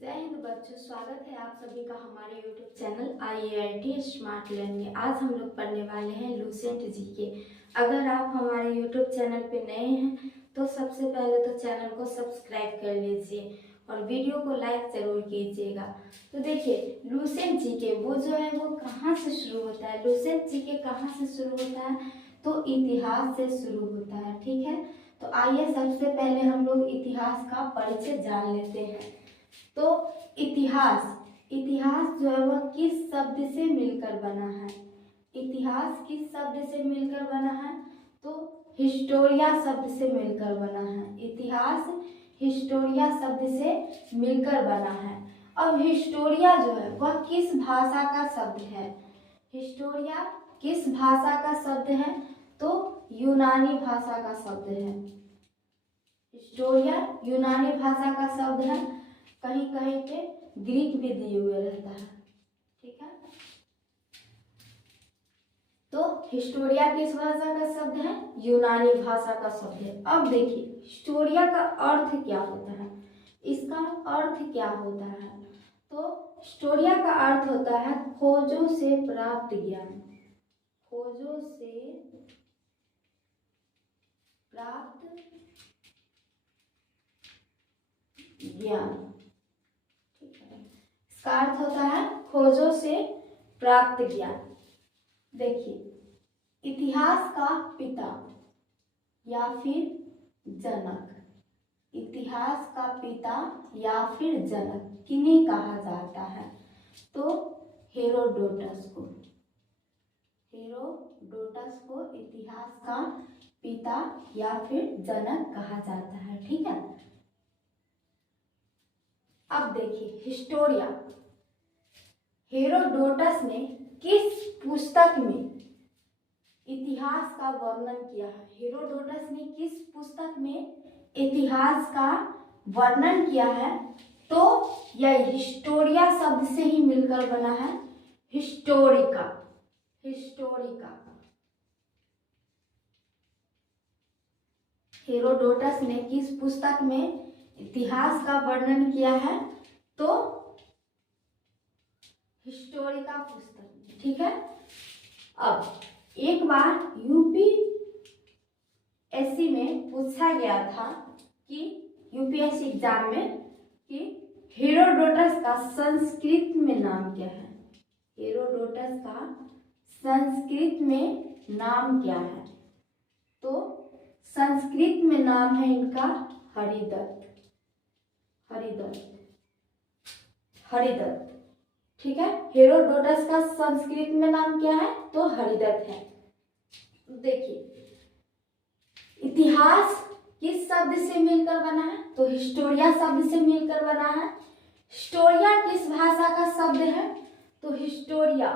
जय हिंद बच्चों, स्वागत है आप सभी का हमारे YouTube channel IAIT smart learn में। आज हम लोग पढ़ने वाले हैं लुसेंट जीके। अगर आप हमारे YouTube चैनल पे नए हैं तो सबसे पहले तो चैनल को सब्सक्राइब कर लीजिए और वीडियो को लाइक जरूर कीजिएगा। तो देखिए, लुसेंट जीके वो जो है वो कहाँ से शुरू होता है। लुसेंट जीके कहाँ से शुरू होता है? तो इतिहास से शुरू होता है। ठीक है, तो आइए सबसे पहले हम लोग इतिहास का परिचय जान लेते हैं। तो इतिहास जो है वह किस शब्द से मिलकर बना है? इतिहास किस शब्द से मिलकर बना है? तो हिस्टोरिया शब्द से मिलकर बना है। इतिहास हिस्टोरिया शब्द से मिलकर बना है। अब हिस्टोरिया जो है वह किस भाषा का शब्द है? हिस्टोरिया किस भाषा का शब्द है? तो यूनानी भाषा का शब्द है। हिस्टोरिया यूनानी भाषा का शब्द है। कहीं कहीं पे ग्रीक भी दिए हुए रहता है। ठीक है, तो हिस्टोरिया किस भाषा का शब्द है? यूनानी भाषा का शब्द है। अब देखिए, हिस्टोरिया का अर्थ क्या होता है? इसका अर्थ क्या होता है? तो हिस्टोरिया का अर्थ होता है खोजों से प्राप्त ज्ञान। खोजों से प्राप्त ज्ञान। इसका अर्थ होता है खोजों से प्राप्त ज्ञान। देखिए, इतिहास का पिता या फिर जनक, इतिहास का पिता या फिर जनक किन्हें कहा जाता है? तो हेरोडोटस को। हेरोडोटस को इतिहास का पिता या फिर जनक कहा जाता है। ठीक है, अब देखिए, हिस्टोरिया हेरोडोटस ने किस पुस्तक में इतिहास का वर्णन किया है? हेरोडोटस ने किस पुस्तक में इतिहास का वर्णन किया है? तो यह हिस्टोरिया शब्द से ही मिलकर बना है। हिस्टोरिका। हेरोडोटस ने किस पुस्तक में इतिहास का वर्णन किया है? तो हिस्टोरिका पुस्तक में। ठीक है, अब एक बार यूपीएससी में पूछा गया था कि यूपीएससी एग्जाम में कि हेरोडोटस का संस्कृत में नाम क्या है? हेरोडोटस का संस्कृत में नाम क्या है? तो संस्कृत में नाम है इनका हरिदत्त। ठीक है, हेरोडोटस का संस्कृत में नाम क्या है? तो हरिदत्त है। देखिए, इतिहास किस शब्द से मिलकर बना है? तो हिस्टोरिया शब्द से मिलकर बना है। हिस्टोरिया किस भाषा का शब्द है? तो हिस्टोरिया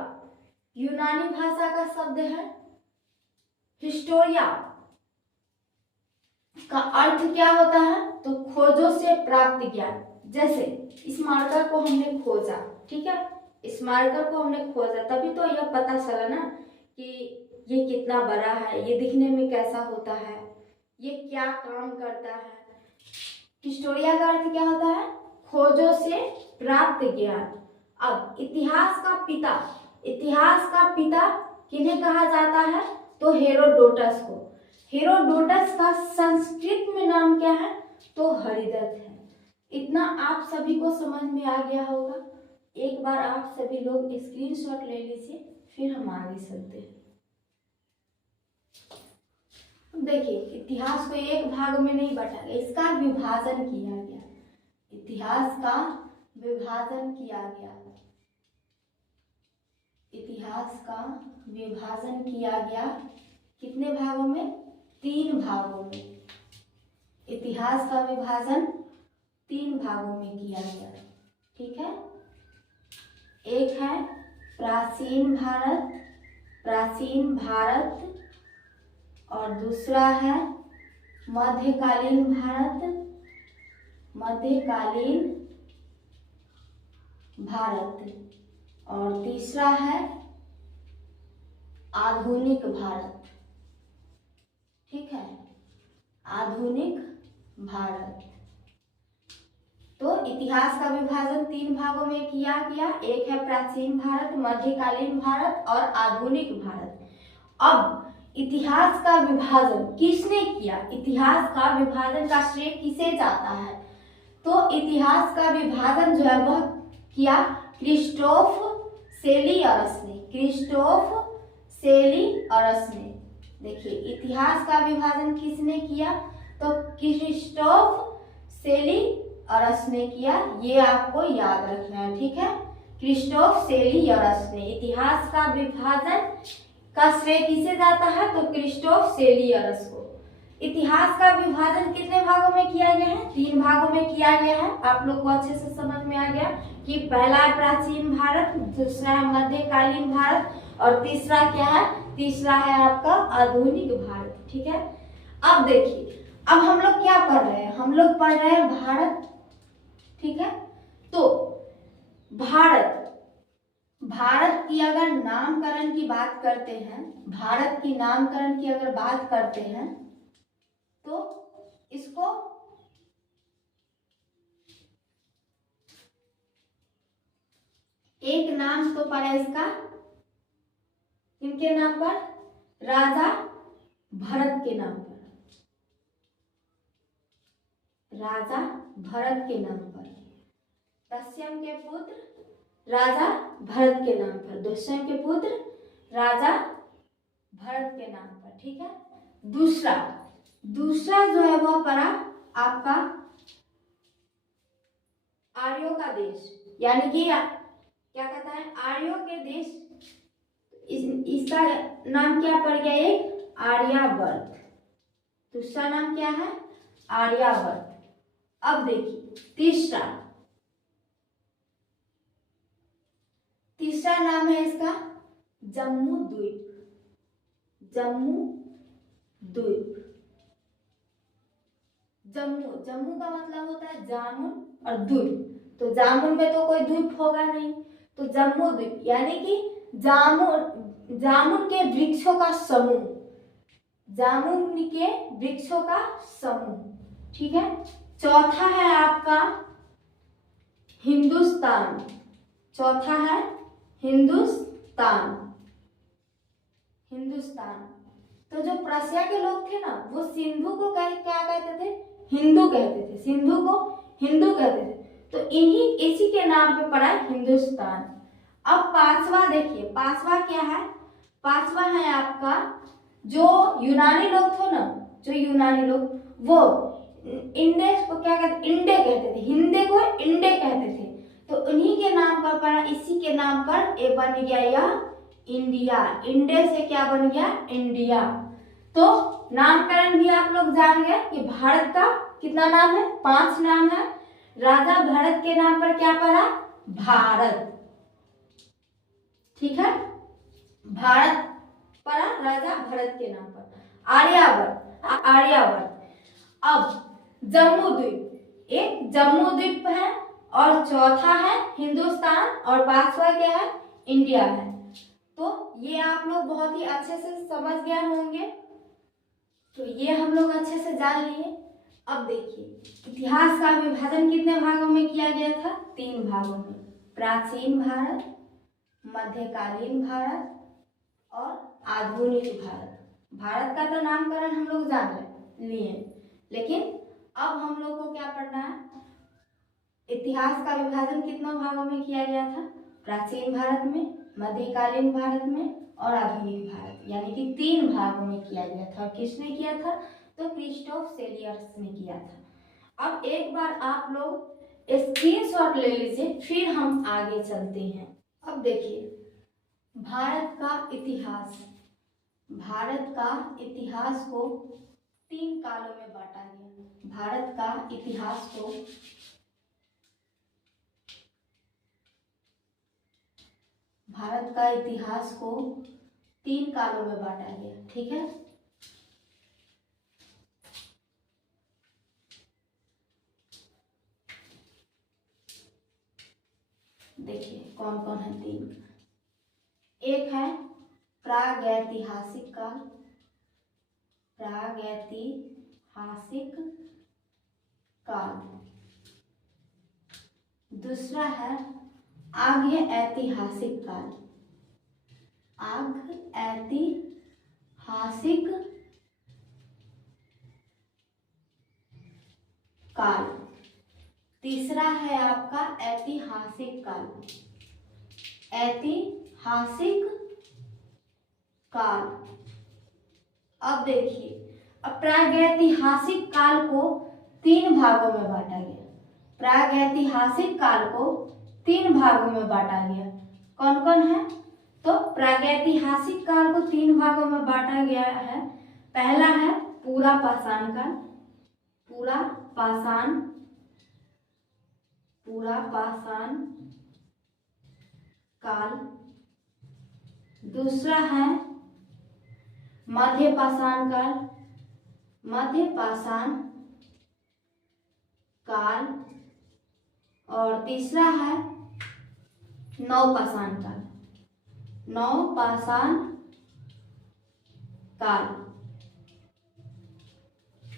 यूनानी भाषा का शब्द है। हिस्टोरिया का अर्थ क्या होता है? तो खोजों से प्राप्त ज्ञान। जैसे इस मार्कर को हमने खोजा, ठीक है, इस मार्कर को हमने खोजा तभी तो यह पता चला ना कि ये कितना बड़ा है, ये दिखने में कैसा होता है, ये क्या काम करता है। हिस्टोरिया का अर्थ क्या होता है? खोजों से प्राप्त ज्ञान। अब इतिहास का पिता किन्हें कहा जाता है? तो हेरोडोटस को। हेरोडोटस का संस्कृत में नाम क्या है? तो हरिदत्त है। इतना आप सभी को समझ में आ गया होगा। एक बार आप सभी लोग स्क्रीनशॉट ले लीजिए, फिर हम आगे चलते हैं। देखिए, इतिहास को एक भाग में नहीं बांटा गया, इसका विभाजन किया गया। इतिहास का विभाजन किया गया। इतिहास का विभाजन किया गया कितने भागों में? 3 भागों में। इतिहास का विभाजन 3 भागों में किया गया। ठीक है, एक है प्राचीन भारत और दूसरा है मध्यकालीन भारत और तीसरा है आधुनिक भारत। ठीक है, आधुनिक भारत। तो इतिहास का विभाजन 3 भागों में किया गया। एक है प्राचीन भारत, मध्यकालीन भारत और आधुनिक भारत। अब इतिहास का विभाजन किसने किया? इतिहास का विभाजन का श्रेय किसे जाता है? तो इतिहास का विभाजन जो है वह किया क्रिस्टोफ सेलियरस ने। क्रिस्टोफ सेलियरस ने। देखिए इतिहास का विभाजन किसने किया? तो क्रिस्टोफ सेलियरस ने किया। ये आपको याद रखना है, ठीक है। क्रिस्टोफ सेलियरस ने इतिहास का विभाजन का श्रेय किसे जाता है? तो क्रिस्टोफ सेलियरस को। इतिहास का विभाजन कितने भागों में किया गया है? 3 भागों में किया गया है। आप लोग को अच्छे से समझ में आ गया कि पहला है प्राचीन भारत, दूसरा है मध्यकालीन भारत और तीसरा क्या है? तीसरा है आपका आधुनिक भारत, ठीक है। अब देखिए, अब हम लोग क्या पढ़ रहे हैं? हम लोग पढ़ रहे हैं भारत, ठीक है। तो भारत की अगर नामकरण की बात करते हैं, भारत की नामकरण की अगर बात करते हैं तो इसको एक नाम तो पड़ा इसका, इनके नाम पर, राजा भरत के नाम पर, राजा भरत के नाम पर। दस्यम के पुत्र राजा भरत के नाम पर, दस्यम के पुत्र राजा भरत के नाम पर, ठीक है। दूसरा जो है वह पड़ा आपका आर्यों का देश, यानी कि क्या कहता है? आर्यों के देश। इसका नाम क्या पड़ गया? एक आर्यावर्त। दूसरा नाम क्या है? आर्यावर्त। अब देखिए तीसरा नाम है इसका जम्मू द्वीप। जम्मू द्वीप। जम्मू का मतलब होता है जामुन और द्वीप, तो जामुन में तो कोई द्वीप होगा नहीं, तो जम्मू द्वीप यानी कि जामुन के वृक्षों का समूह, जामुन के वृक्षों का समूह, ठीक है। चौथा है आपका हिंदुस्तान। चौथा है हिंदुस्तान। तो जो प्रशिया के लोग थे ना, वो सिंधु को क्या कहते थे? हिंदू कहते थे। सिंधु को हिंदू कहते थे, तो इसी के नाम पे पड़ा हिंदुस्तान। अब पांचवा देखिए, पांचवा क्या है? पांचवा है आपका जो यूनानी लोग थे ना, जो यूनानी लोग, वो इंडेस को क्या कहते? इंडे कहते थे। हिंदे को इंडे कहते थे, तो उन्हीं के नाम पर पड़ा, इसी के नाम पर ये बन गया यह इंडिया। इंडे से क्या बन गया? इंडिया। तो नामकरण भी आप लोग जान गए कि भारत का कितना नाम है? 5 नाम है। राजा भरत के नाम पर क्या पड़ा? भारत, ठीक है। भारत पड़ा राजा भरत के नाम पर। आर्यावर्त। अब जम्मू द्वीप, एक जम्मू द्वीप है और चौथा है हिंदुस्तान और 5वां क्या है? इंडिया है। तो ये आप लोग बहुत ही अच्छे से समझ गए होंगे, तो ये हम लोग अच्छे से जान लिए। अब देखिए इतिहास का विभाजन कितने भागों में किया गया था? 3 भागों में, प्राचीन भारत, मध्यकालीन भारत और आधुनिक भारत। भारत का तो नामकरण हम लोग जान लिए, लेकिन अब हम लोग को क्या पढ़ना है? इतिहास का विभाजन कितने भागों में किया गया था? प्राचीन भारत में, मध्यकालीन भारत में और आधुनिक भारत, यानी कि 3 भागों में किया गया था। किसने किया था? तो क्रिस्टोफ सेलियरस ने किया था। अब एक बार आप लोग स्क्रीनशॉट ले लीजिए, फिर हम आगे चलते हैं। अब देखिए भारत का इतिहास को 3 कालों में बांटा गया। भारत का इतिहास को भारत का इतिहास को 3 कालों में बांटा गया, ठीक है। देखिए कौन कौन है 3। एक है प्रागैतिहासिक काल, प्रागैतिहासिक काल। दूसरा है आर्य ऐतिहासिक काल। आर्य ऐतिहासिक काल। तीसरा है आपका ऐतिहासिक काल। ऐतिहासिक काल। अब देखिए, अब प्रागैतिहासिक काल को 3 भागों में बांटा गया। प्रागैतिहासिक काल को 3 भागों में बांटा गया। कौन कौन है? तो प्रागैतिहासिक काल को 3 भागों में बांटा गया है। पहला है पूरा पाषाण काल। पूरा पाषाण काल। दूसरा है मध्य पाषाण काल। मध्य पाषाण काल। और तीसरा है नवपाषाण काल। नवपाषाण काल।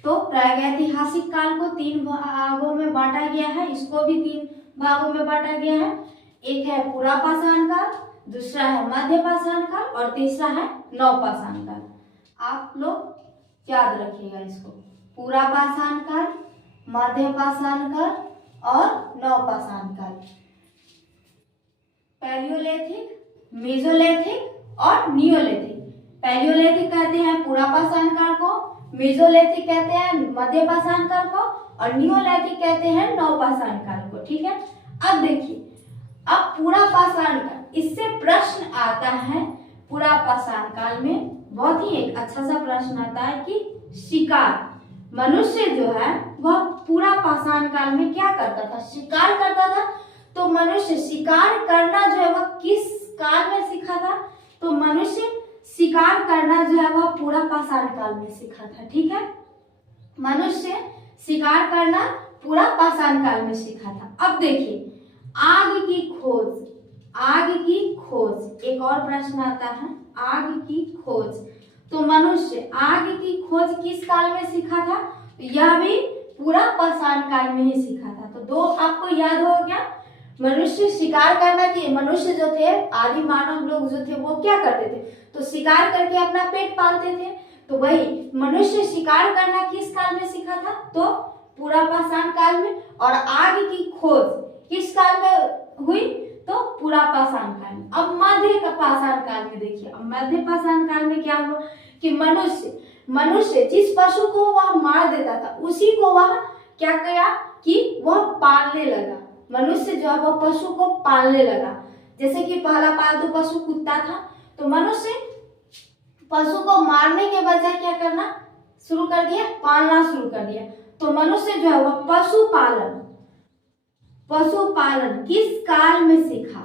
तो प्रागैतिहासिक काल को 3 भागों में बांटा गया है। इसको भी 3 भागों में बांटा गया है। एक है पूरा पाषाण काल, दूसरा है मध्य पाषाण काल और तीसरा है नवपाषाण काल। आप लोग याद रखिएगा इसको। पूरा पाषाण काल, मध्य पाषाण काल और नवपाषाण काल। पैलियोलिथिक, मेसोलिथिक और नियोलिथिक। पैलियोलिथिक कहते हैं पूरा पाषाण काल को, मेसोलिथिक कहते हैं मध्य पाषाण काल को और नियोलिथिक कहते हैं नवपाषाण काल को। ठीक है। अब देखिए, अब पूरा पाषाण काल, इससे प्रश्न आता है पूरा पाषाण काल में बहुत ही एक अच्छा सा प्रश्न आता है कि शिकार, मनुष्य जो है वह पूरा पाषाण काल में क्या करता था? शिकार करता था। तो मनुष्य शिकार करना जो है वह किस काल में सीखा था? तो मनुष्य शिकार करना जो है वह पूरा पाषाण काल में सीखा था। ठीक है। मनुष्य शिकार करना पूरा पाषाण काल में सीखा था। अब देखिए, आग की खोज। आग की खोज, एक और प्रश्न आता है, आग की खोज। तो मनुष्य आग की खोज किस काल में सीखा था? यह भी पूरा पाषाण काल में ही सीखा था। तो 2 आपको याद हो गया। मनुष्य शिकार करना कि मनुष्य जो थे, आदि मानव लोग जो थे वो क्या करते थे? तो शिकार करके अपना पेट पालते थे। तो वही मनुष्य शिकार करना किस काल में सीखा था? तो पूरा पाषाण काल में। और आग की खोज किस काल में हुई? तो पूरा पाषाण काल में। अब मध्य पाषाण काल में देखिए, अब मध्य पाषाण काल में क्या हुआ कि मनुष्य जिस पशु को वह मार देता था उसी को वह क्या किया कि वह पालने लगा। मनुष्य जो है वह पशु को पालने लगा। जैसे कि पहला पालतू पशु कुत्ता था, तो मनुष्य पशु को मारने के बजाय क्या करना शुरू कर दिया? पालना शुरू कर दिया। तो मनुष्य जो है वह पशुपालन किस काल में सीखा?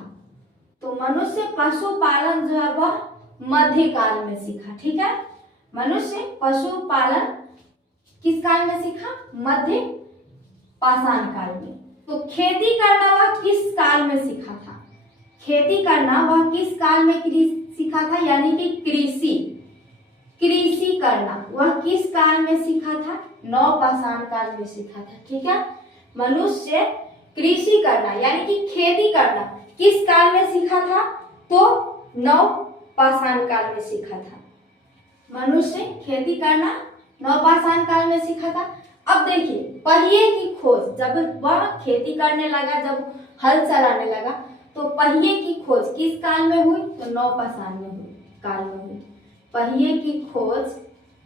तो मनुष्य पशुपालन जो है वह मध्य काल में सीखा। ठीक है। मनुष्य पशुपालन किस काल में सीखा? मध्य पाषाण काल में। तो खेती करना वह किस काल में सीखा था? खेती करना वह किस काल में सीखा था? यानी कि कृषि करना वह किस काल में सीखा था? नवपाषाण काल में सीखा था। ठीक है। मनुष्य कृषि करना यानी कि खेती करना किस काल में सीखा था? तो नवपाषाण काल में सीखा था। मनुष्य खेती करना नवपाषाण काल में सीखा था। अब देखिए, पहिए की खोज, जब वह खेती करने लगा, जब हल चलाने लगा, तो पहिए की खोज किस काल में हुई? तो नवपाषाण काल में हुई। पहिए की खोज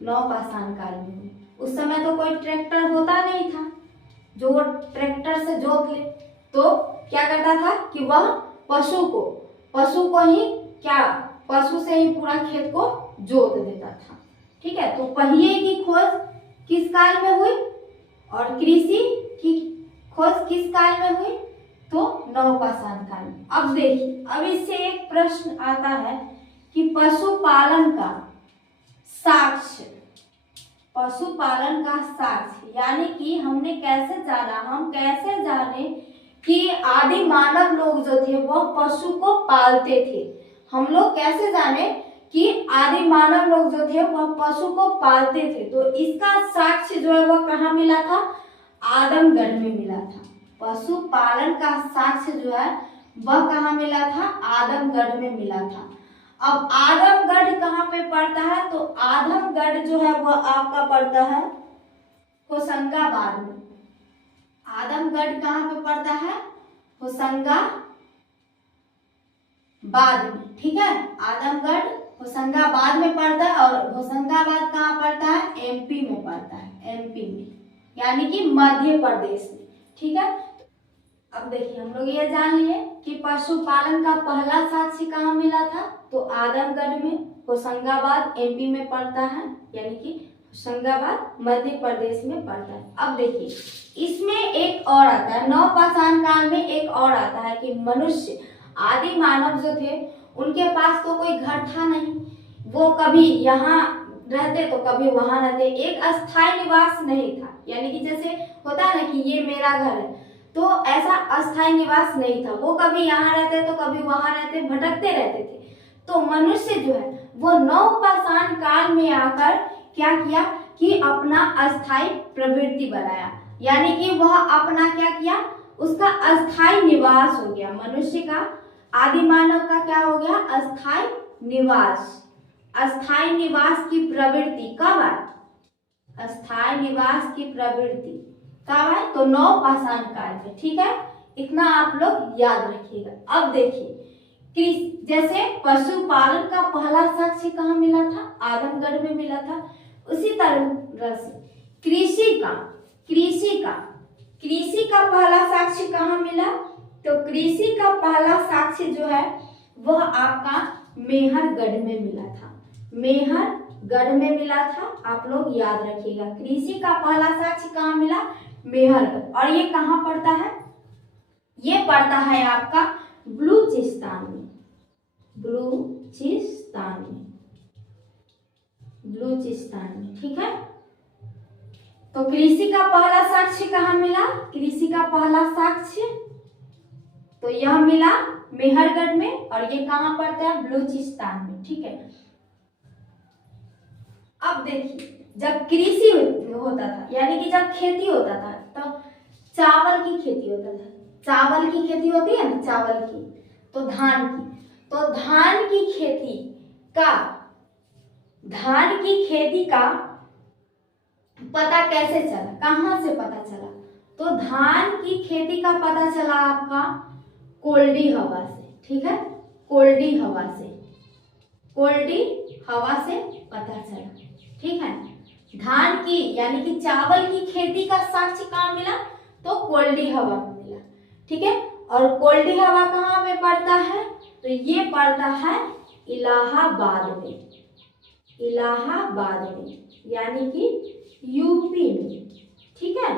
नवपाषाण काल में हुई। उस समय तो कोई ट्रैक्टर होता नहीं था जो वो ट्रैक्टर से जोत ले। तो क्या करता था कि वह पशु को ही पशु से ही पूरा खेत को जोत देता था। ठीक है। तो पहिए की खोज किस काल में हुई और कृषि की खोज किस काल में हुई? तो नवपाषाण काल में। अब देखिए, अब इससे एक प्रश्न आता है कि पशुपालन का साक्ष्य, यानी कि हमने कैसे जाना, हम कैसे जाने कि आदि मानव लोग जो थे वो पशु को पालते थे? हम लोग कैसे जाने कि आदि मानव लोग जो थे वह पशु को पालते थे? तो इसका साक्ष्य जो है वह कहाँ मिला था? आदमगढ़ में मिला था। पशुपालन का साक्ष्य जो है वह कहाँ मिला था? आदमगढ़ में मिला था। अब आदमगढ़ कहाँ पे पड़ता है? तो आदमगढ़ जो है वह आपका पड़ता है होशंगाबाद में। आदमगढ़ कहाँ पे पड़ता है? होशंगाबाद में, ठीक है। आदमगढ़ होशंगाबाद में पड़ता है और होशंगाबाद कहाँ पड़ता है? एमपी में पड़ता है, एमपी में, यानी कि मध्य प्रदेश में, ठीक है। अब देखिए हम लोग ये जान लिए कि पशुपालन का पहला साक्ष्य कहाँ मिला था? तो आदमगढ़ में, होशंगाबाद एमपी में पड़ता है, यानी कि होशंगाबाद मध्य प्रदेश में पड़ता है। अब देखिए इसमें एक और आता है, नवपाषाण काल में एक और आता है कि मनुष्य आदि मानव जो थे उनके पास तो कोई घर था नहीं, वो कभी यहाँ रहते तो कभी वहां रहते, एक अस्थायी निवास नहीं था। यानी कि जैसे होता है ना कि ये मेरा घर है, तो ऐसा अस्थायी निवास नहीं था, वो कभी यहाँ रहते तो कभी वहां रहते, भटकते रहते थे। तो मनुष्य जो है वो नवपाषाण काल में आकर क्या किया कि अपना अस्थायी प्रवृत्ति बनाया, यानी कि वह अपना क्या किया, उसका अस्थायी निवास हो गया। मनुष्य का, आदि मानव का क्या हो गया? अस्थायी निवास। अस्थायी निवास की प्रवृत्ति कब आई? अस्थायी निवास की प्रवृत्ति कब आई? तो नवपाषाण काल में, ठीक है। इतना आप लोग याद रखिएगा। अब देखिए जैसे पशुपालन का पहला साक्ष्य कहाँ मिला था? आदमगढ़ में मिला था। उसी तरह से कृषि का पहला साक्ष्य कहाँ मिला? तो कृषि का पहला साक्ष्य जो है वह आपका मेहरगढ़ में मिला था। मेहरगढ़ में मिला था, आप लोग याद रखिएगा। कृषि का पहला साक्ष्य कहाँ मिला? मेहरगढ़। और ये कहाँ पड़ता है? ये पड़ता है आपका बलूचिस्तान में, बलूचिस्तान में, ठीक है। तो कृषि का पहला साक्ष्य कहाँ मिला? कृषि का पहला साक्ष्य तो यह मिला मेहरगढ़ में, और ये कहाँ पड़ता है? बलूचिस्तान में, ठीक है। अब देखिए जब कृषि होता था, यानी कि जब खेती होता था, तो चावल की खेती होता था। चावल की खेती होती है ना, चावल की, तो धान की, तो धान की खेती का पता कैसे चला? कहाँ से पता चला? तो धान की खेती का पता चला आपका कोल्डी हवा से, ठीक है। कोल्डी हवा से पता चला, ठीक है। धान की यानी कि चावल की खेती का साक्ष्य कहाँ मिला? तो कोल्डी हवा में मिला, ठीक है। और कोल्डी हवा कहाँ पे पड़ता है? तो ये पड़ता है इलाहाबाद में, यानी कि यूपी में, ठीक है।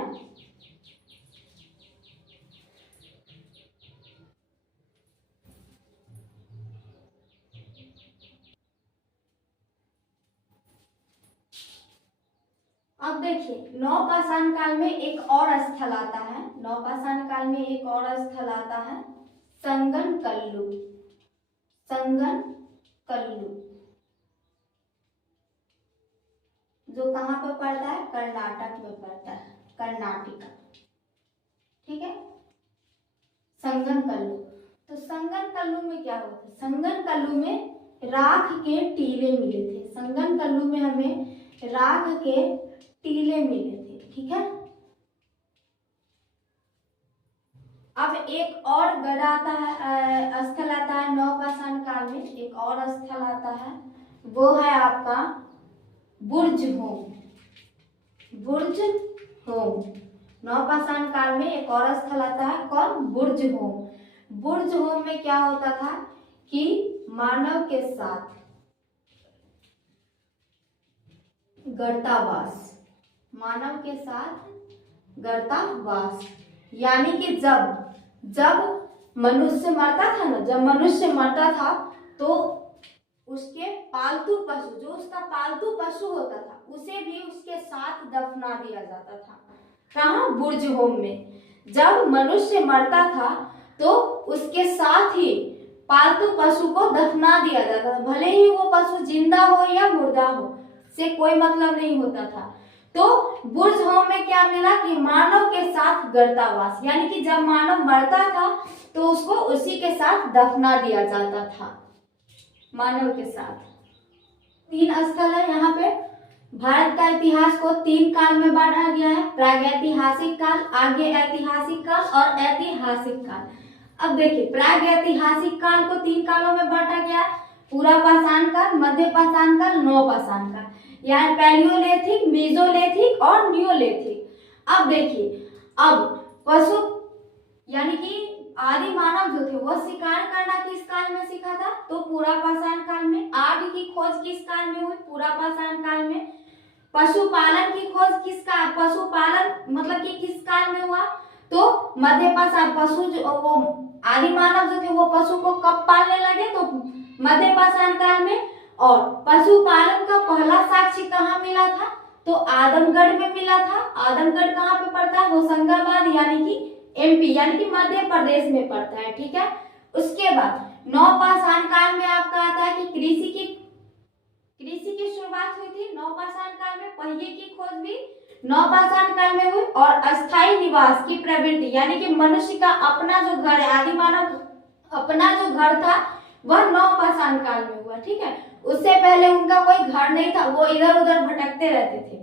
अब देखिए नवपाषाण काल में एक और स्थल आता है, नवपाषाण काल में एक और स्थल आता है संगनकल्लू, जो कहाँ पर पड़ता है? कर्नाटक में पड़ता है, कर्नाटका, ठीक है। संगनकल्लू, तो संगनकल्लू में क्या होता है? संगनकल्लू में राख के टीले मिले थे, संगनकल्लू में हमें राख के टीले मिले थे, ठीक है। अब एक और गढ़ आता है, स्थल आता है नवपाषाण काल में, एक और स्थल आता है, वो है आपका बुर्ज होम। नवपाषाण काल में एक और स्थल आता है, कौन? बुर्ज होम में क्या होता था कि मानव के साथ गर्तावास, यानी कि जब मनुष्य मरता था ना, जब मनुष्य मरता था तो उसके पालतू पशु, जो उसका पालतू पशु होता था, उसे भी उसके साथ दफना दिया जाता था। कहाँ? बुर्ज होम में। जब मनुष्य मरता था तो उसके साथ ही पालतू पशु को दफना दिया जाता था, भले ही वो पशु जिंदा हो या मुर्दा हो, से कोई मतलब नहीं होता था। तो बुर्ज होम में क्या मिला कि मानव के साथ गर्तावास, यानी कि जब मानव मरता था तो उसको उसी के साथ दफना दिया जाता था, मानव के साथ। 3 स्थल है यहाँ पे। भारत का इतिहास को 3 काल में बांटा गया है, प्रागैतिहासिक काल, आगे ऐतिहासिक काल और ऐतिहासिक काल। अब देखिए, प्रागैतिहासिक काल को 3 कालों में बांटा गया है, पूरा पाषाण काल, मध्य पाषाण काल, नवपाषाण काल, यानी पैलियोलिथिक, मेसोलिथिक और नियोलिथिक। अब देखिए, अब पशु यानी कि आदि मानव जो थे वो शिकार करना किस काल में सीखा था? तो पूरा पाषाण काल में। आग की खोज किस काल में हुई? पूरा पाषाण काल में। पशुपालन की खोज पशुपालन मतलब कि किस काल में हुआ? तो मध्य पाषाण। पशु जो वो आदि मानव जो थे वो पशु को कब पालने लगे? तो मध्य पाषाण काल में। और पशुपालन का पहला साक्ष्य कहाँ मिला था? तो आदमगढ़ में मिला था। आदमगढ़ कहाँ पे पड़ता है? होशंगाबाद यानी कि एमपी यानी कि मध्य प्रदेश में पड़ता है, ठीक है। उसके बाद नवपाषाण काल में आपका आता है कि कृषि की शुरुआत हुई थी नवपाषाण काल में। पहिए की खोज भी नवपाषाण काल में हुई। और अस्थायी निवास की प्रवृत्ति यानी कि मनुष्य का अपना जो घर है, आदि मानव अपना जो घर था वह नवपाषाण काल में हुआ, ठीक है। उससे पहले उनका कोई घर नहीं था, वो इधर उधर भटकते रहते थे।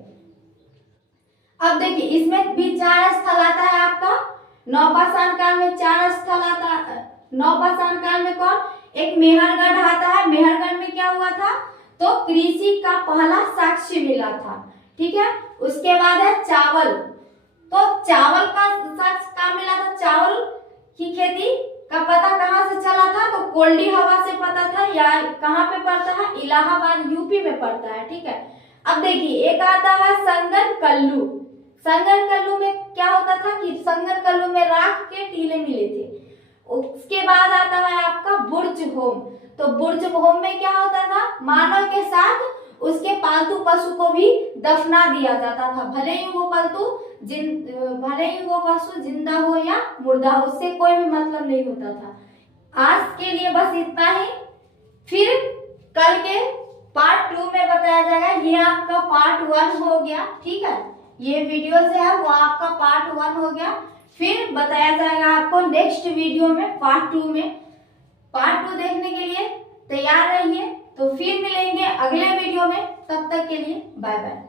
अब देखिए, इसमें भी 4 स्थल आता है आपका नवपाषाण काल में। 4 स्थल आता है नवपाषाण काल में। कौन? एक मेहरगढ़ आता है। मेहरगढ़ में क्या हुआ था? तो कृषि का पहला साक्ष्य मिला था, ठीक है। उसके बाद है चावल। तो चावल का साक्ष्य कहाँ मिला था? चावल की खेती का पता कहाँ से चला था? तो कोल्डी हवा से पता था। या कहाँ पे पड़ता है? इलाहाबाद यूपी में पड़ता है, ठीक है। अब देखिए, एक आता है संगन कल्लू। संगन कल्लू में क्या होता था कि संगन कल्लू में राख के टीले मिले थे। उसके बाद आता है आपका बुर्ज होम। तो बुर्ज होम में क्या होता था? मानव के साथ उसके पालतू पशु को भी दफना दिया जाता था, भले ही वो पशु जिंदा हो या मुर्दा हो, उससे कोई भी मतलब नहीं होता था। आज के लिए बस इतना ही। फिर कल के पार्ट 2 में बताया जाएगा। ये आपका पार्ट 1 हो गया, ठीक है। ये वीडियो से है वो आपका पार्ट 1 हो गया। फिर बताया जाएगा आपको नेक्स्ट वीडियो में, पार्ट 2 में। पार्ट 2 देखने के लिए तैयार रहिए। तो फिर मिलेंगे अगले वीडियो में, तब तक के लिए बाय बाय।